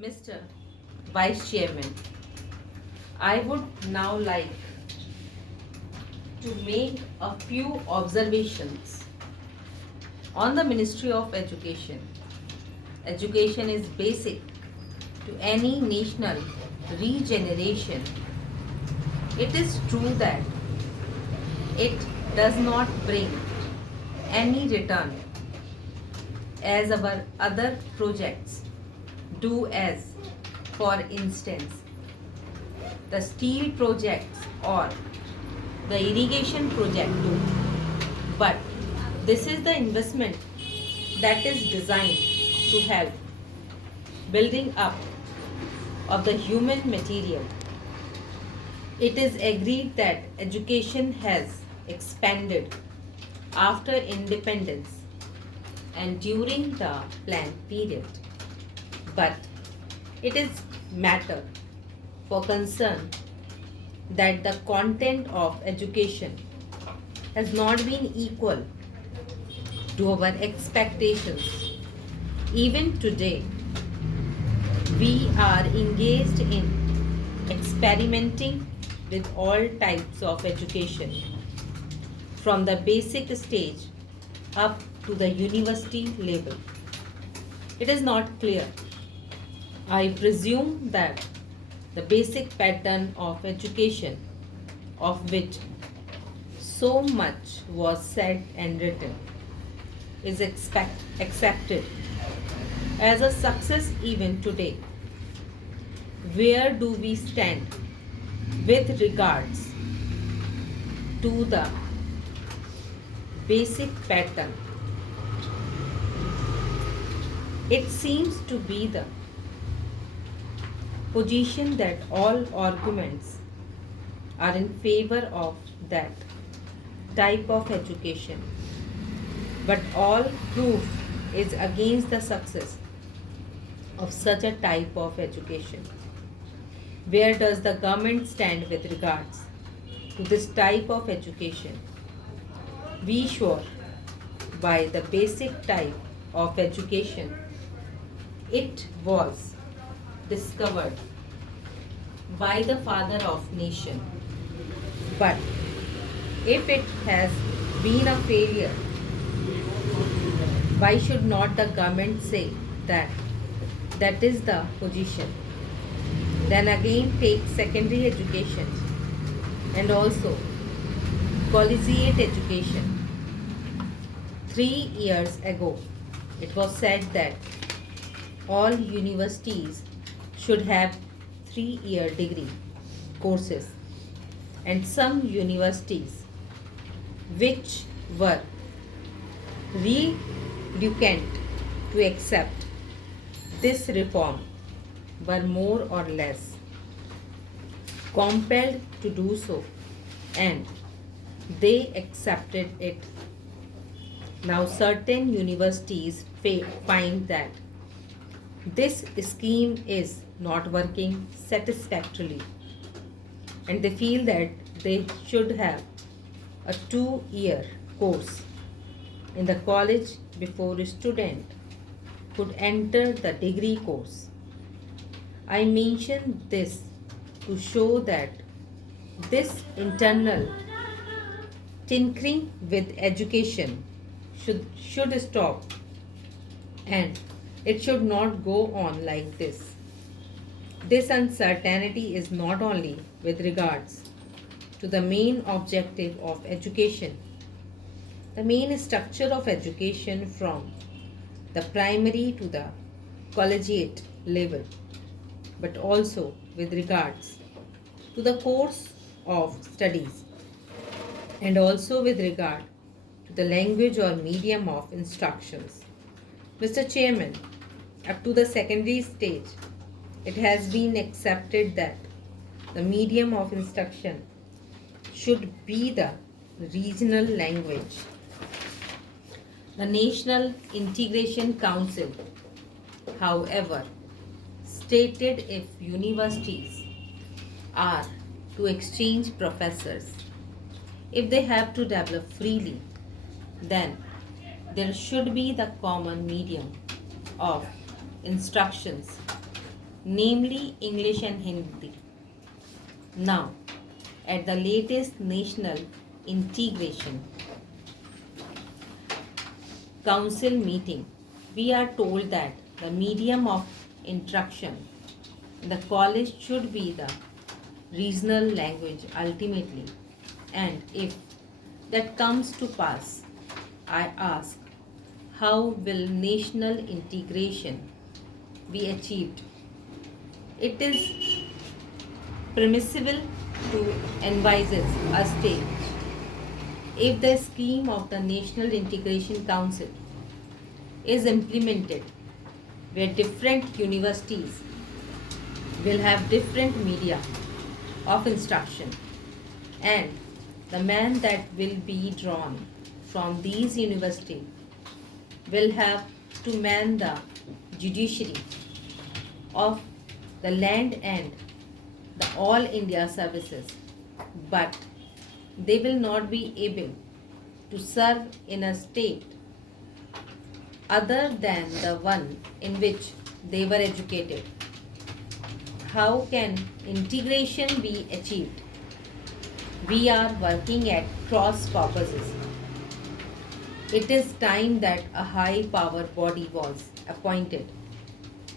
Mr. Vice Chairman, I would now like to make a few observations on the Ministry of Education. Education is basic to any national regeneration. It is true that it does not bring any return as our other projects do, as for instance the steel projects or the irrigation project do. But this is the investment that is designed to help building up of the human material. It is agreed that education has expanded after independence and during the planned period. But it is matter for concern that the content of education has not been equal to our expectations. Even today, we are engaged in experimenting with all types of education, from the basic stage up to the university level. It is not clear. I presume that the basic pattern of education, of which so much was said and written, is accepted as a success even today. Where do we stand with regards to the basic pattern? It seems to be the position that all arguments are in favor of that type of education, but all proof is against the success of such a type of education. Where does the government stand with regards to this type of education? We sure by the basic type of education, it was discovered by the father of nation. But if it has been a failure, why should not the government say that that is the position? Then again take secondary education and also collegiate education. 3 years ago, it was said that all universities should have 3-year degree courses, and some universities which were reluctant to accept this reform were more or less compelled to do so, and they accepted it. Now certain universities find that this scheme is not working satisfactorily, and they feel that they should have a 2-year course in the college before a student could enter the degree course. I mention this to show that this internal tinkering with education should stop, and it should not go on like this. This uncertainty is not only with regards to the main objective of education, the main structure of education from the primary to the collegiate level, but also with regards to the course of studies, and also with regard to the language or medium of instructions. Mr. Chairman, up to the secondary stage, it has been accepted that the medium of instruction should be the regional language. The National Integration Council, however, stated if universities are to exchange professors, if they have to develop freely, then there should be the common medium of instructions namely English and Hindi. Now, at the latest National Integration Council meeting, we are told that the medium of instruction in the college should be the regional language ultimately. And if that comes to pass, I ask, how will national integration be achieved? It is permissible to envisage a stage if the scheme of the National Integration Council is implemented, where different universities will have different media of instruction, and the man that will be drawn from these universities will have to man the judiciary of the land and the all India services, but they will not be able to serve in a state other than the one in which they were educated. How can integration be achieved? We are working at cross purposes. It is time that a high power body was appointed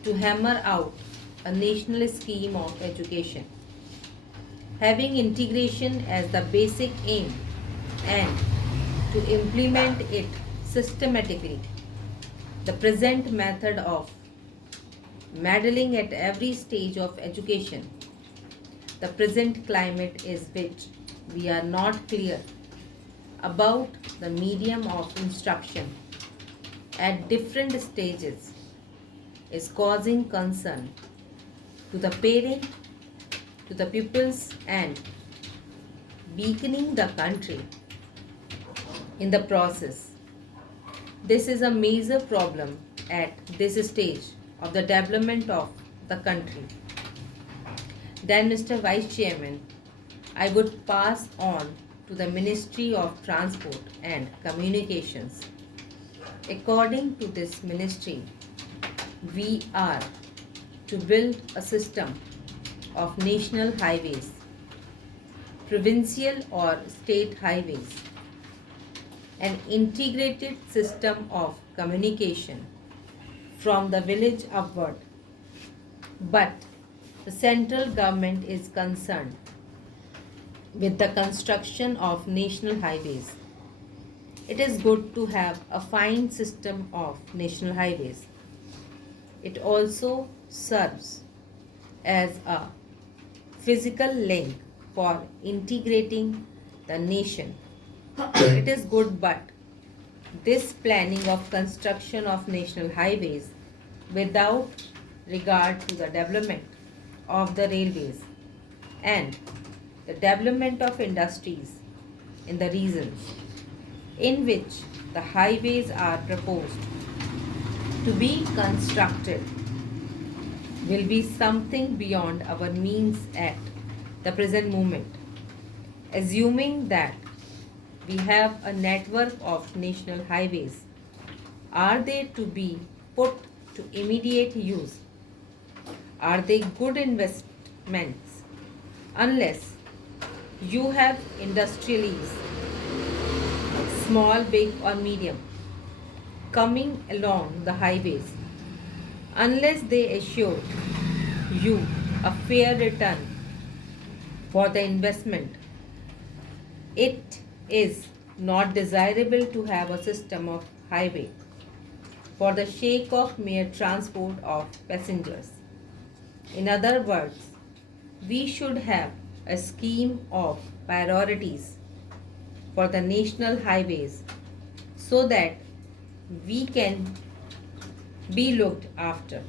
to hammer out a national scheme of education, having integration as the basic aim and to implement it systematically. The present method of meddling at every stage of education, the present climate is which we are not clear about the medium of instruction at different stages, is causing concern to the parent, to the pupils, and weakening the country in the process. This is a major problem at this stage of the development of the country. Then, Mr. Vice Chairman, I would pass on to the Ministry of Transport and Communications. According to this ministry, we are to build a system of national highways, provincial or state highways, an integrated system of communication from the village upward. But the central government is concerned with the construction of national highways. It is good to have a fine system of national highways. It also serves as a physical link for integrating the nation. It is good, but this planning of construction of national highways without regard to the development of the railways and the development of industries in the regions in which the highways are proposed to be constructed will be something beyond our means at the present moment. Assuming that we have a network of national highways, are they to be put to immediate use? Are they good investments? Unless you have industrialists, small, big, or medium, coming along the highways, unless they assure you a fair return for the investment, it is not desirable to have a system of highway for the sake of mere transport of passengers. In other words, we should have a scheme of priorities for the national highways so that we can be looked after.